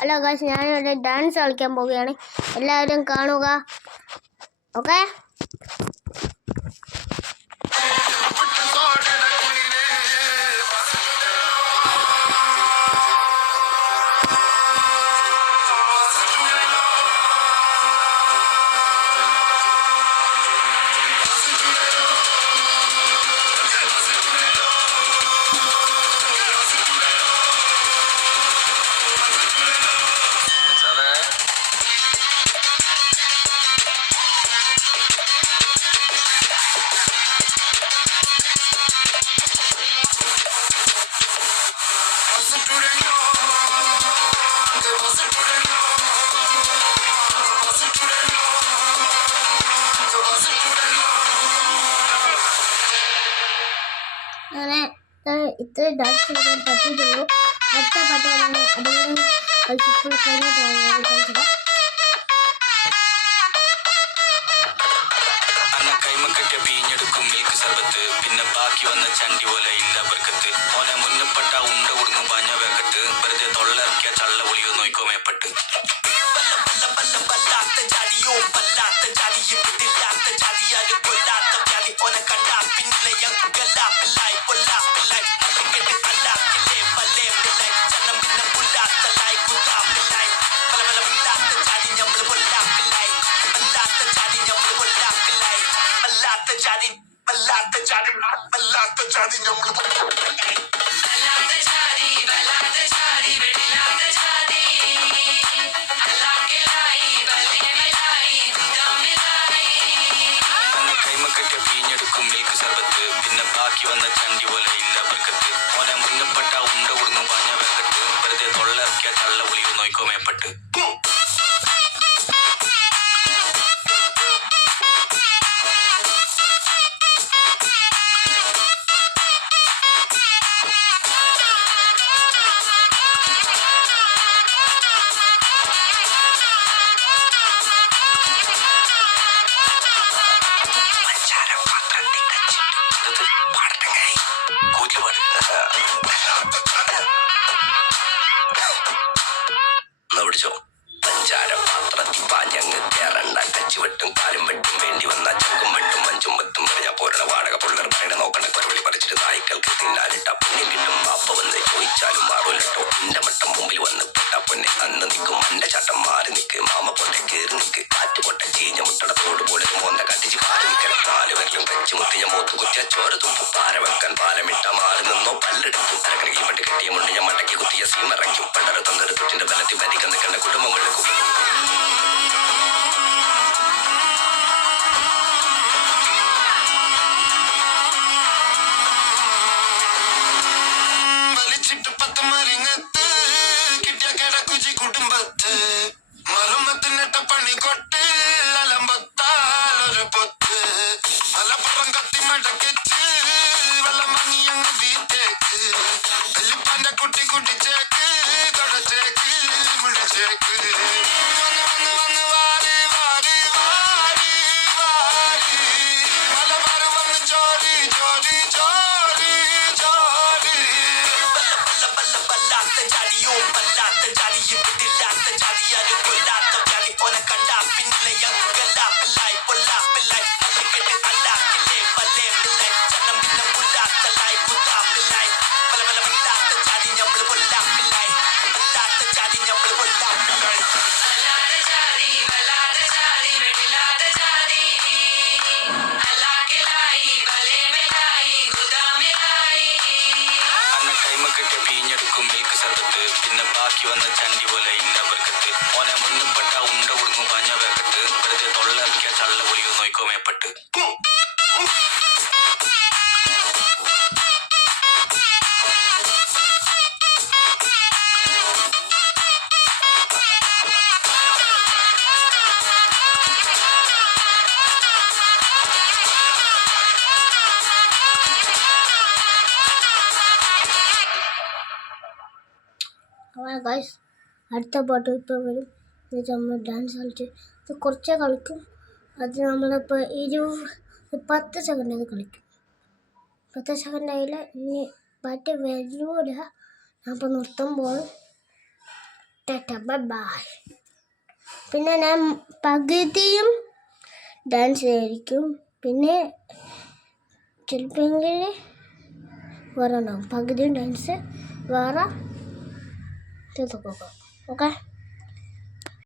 Hello guys, ഞാനിവിടെ dance കളിക്കാൻ പോവുകയാണ്. എല്ലാവരും കാണുക. ഓക്കെ, അങ്ങനെ ഇത്ര ഡാൻസ് കളിക്കാൻ പറ്റിയിട്ടുള്ളൂ. അടുത്ത പാട്ട് വന്ന് അതുകൂടെ കളിച്ചിപ്പോൾ കഴിഞ്ഞിട്ട് കൈമക്കറ്റ പീഞ്ഞെടുക്കും മിൽക്ക് സർബത്ത്, പിന്നെ ബാക്കി വന്ന ചണ്ടി പോലെ ഇല്ല ബർക്കത്ത്. ഓനെ മുന്നപ്പെട്ട ഉണ്ട കൊടുക്കും പഞ്ഞ വേക്കട്ട്, വെറുതെ തൊള്ളയിറക്കിയ ചള്ള ഒളിയോ നോക്കോ മേപ്പട്ട്. കൈമക്കറ്റ പീഞ്ഞെടുക്കും മിൽക്ക് സർബത്ത്, പിന്നെ ബാക്കി വന്ന ചണ്ടി പോലെ ഇല്ല ബർക്കത്ത്. ഓനെ മുന്നപ്പെട്ട ഉണ്ട കൊടുക്കും പഞ്ഞ വേക്കട്ട്, വെറുതെ തൊള്ളയിറക്കിയ ചള്ള ഒളിയോ നോക്കോ മേപ്പട്ട്. പിടിച്ചോ, പഞ്ചാരപാത്രത്തിൽ പാഞ്ഞങ്ങ് കേറണ്ട. കച്ചുവെട്ടും കാലും വെട്ടും വേണ്ടി വന്ന ചങ്കും വെട്ടും മഞ്ചും വെത്തും പറഞ്ഞ പോരണ വാടക പുള്ളർ പറയണ നോക്കണ്ട. കൊരവിളി പറിച്ചിട്ട് നായ്ക്കൾക്ക് തിന്നാലിട്ട പുണ്യം കിട്ടും. ബാപ്പ വന്ന് ചോദിച്ചാലും മാറൂലട്ടോ. എന്റെ മട്ടം മുമ്പിൽ വന്ന് പെട്ട പൊന്നെ അന്ന് നിൽക്കും. എന്റെ ചട്ടം മാറി നിൽക്ക്. മാമ പൊട്ടെ കയറി നിൽക്ക്. കാറ്റ് പൊട്ട ചീഞ്ഞ മുട്ടടത്തോട് പോലെ മോന്ത കട്ടിച്ച് കാല് നിൽക്കണം. നാല് വരലും കച്ചു മുത്തിയ മൂത്ത് കുത്തിയ ചോര തുമ്പും. പാര വെക്കാൻ പാലമിട്ട മാറി നിന്നോ പല്ലെടുക്കും. അരക്കണക്കി പണ്ട് കെട്ടിയ മുണ്ട് ഞാൻ മടക്കി കുത്തിയ സീമറയ്ക്കും. പണ്ടര തന്നൊരു തൊട്ടിന്റെ ബലത്തിൽ വരിക്കുന്ന കണ്ട കുടുംബം എടുക്കും. വലിച്ചിട്ട് പത്ത് മരിങ്ങത്ത് കിട്ടിയ കിടക്കുചി കുടുംബത്ത് മറുമത്തിനിട്ട പണി കൊട്ട് അലമ്പത്താലൊരു പൊത്ത് മലപ്പുറം കത്തി മടക്കിച്ച് വെള്ളം വാങ്ങി അങ്ങ് വീട്ടേക്ക് വെല്ലിപ്പാന്റെ കുട്ടി കുട്ടിച്ചേക്ക് തുടച്ചേക്ക് മുടിച്ചേക്ക് വന്ന് വന്ന് വാരി വാരി വാരി വാരി മലബാർ വന്ന് ചോരി ചോരി ചോരി ചോരി വല്ലാത്ത ജാതിയോ വല്ലാത്ത ജാതി ഇവിടില്ലാത്ത ജാതിയാര് കൊല്ലാത്ത വ്യാധി ഓനെ കണ്ടാ പിന്നിലെ യങ്കലാപ്പില്ലായി പൊല്ലാപ്പില്ലായി അല്ലിക്കെട്ട് അല്ലാക്കില്ലേ പല്ലേ പിള്ളായി ജനം പിന്നെ പുല്ലാത്തലായി കുത്താപ്പില്ലായി പല പല വല്ലാത്ത ജാതി ഞമ്മള് പൊല്ലാപ്പില്ലായി വല്ലാത്ത ജാതി ഞമ്മള് പൊല്ലാപ്പില്ലായി കൈമക്കറ്റ പീഞ്ഞെടുക്കും മിൽക്ക് സർബത്ത്, പിന്നെ ബാക്കി വന്ന ചണ്ടി പോലെ ഇല്ല ബർക്കത്ത്. ഓനെ മുന്നപ്പെട്ട ഉണ്ട കൊടുക്കും പഞ്ഞ വേക്കട്ട്, വെറുതെ തൊള്ളയിറക്കിയ ചള്ള ഒളിയോ നോക്കോ മേപ്പട്ട്. ഗൈസ്, അടുത്ത പാട്ട് ഇപ്പോൾ വരും. നമ്മൾ ഡാൻസ് കളിച്ച് ഇത് കുറച്ചേ കളിക്കും. അത് നമ്മളിപ്പോൾ 10 സെക്കൻഡ് കളിക്കും. 10 സെക്കൻഡ് ആയില്ല, ഇനി പാട്ട് വരൂല. ഞാൻ ഇപ്പോൾ നിർത്തുമ്പോൾ ടാറ്റ ബൈ ബൈ. പിന്നെ ഞാൻ പകുതിയും ഡാൻസ് ആയിരിക്കും, പിന്നെ ചിലപ്പോൾ വേറെ ഉണ്ടാവും. പകുതിയും ഡാൻസ് വേറെ ചെയ്തൊക്കെ. ഓക്കെ.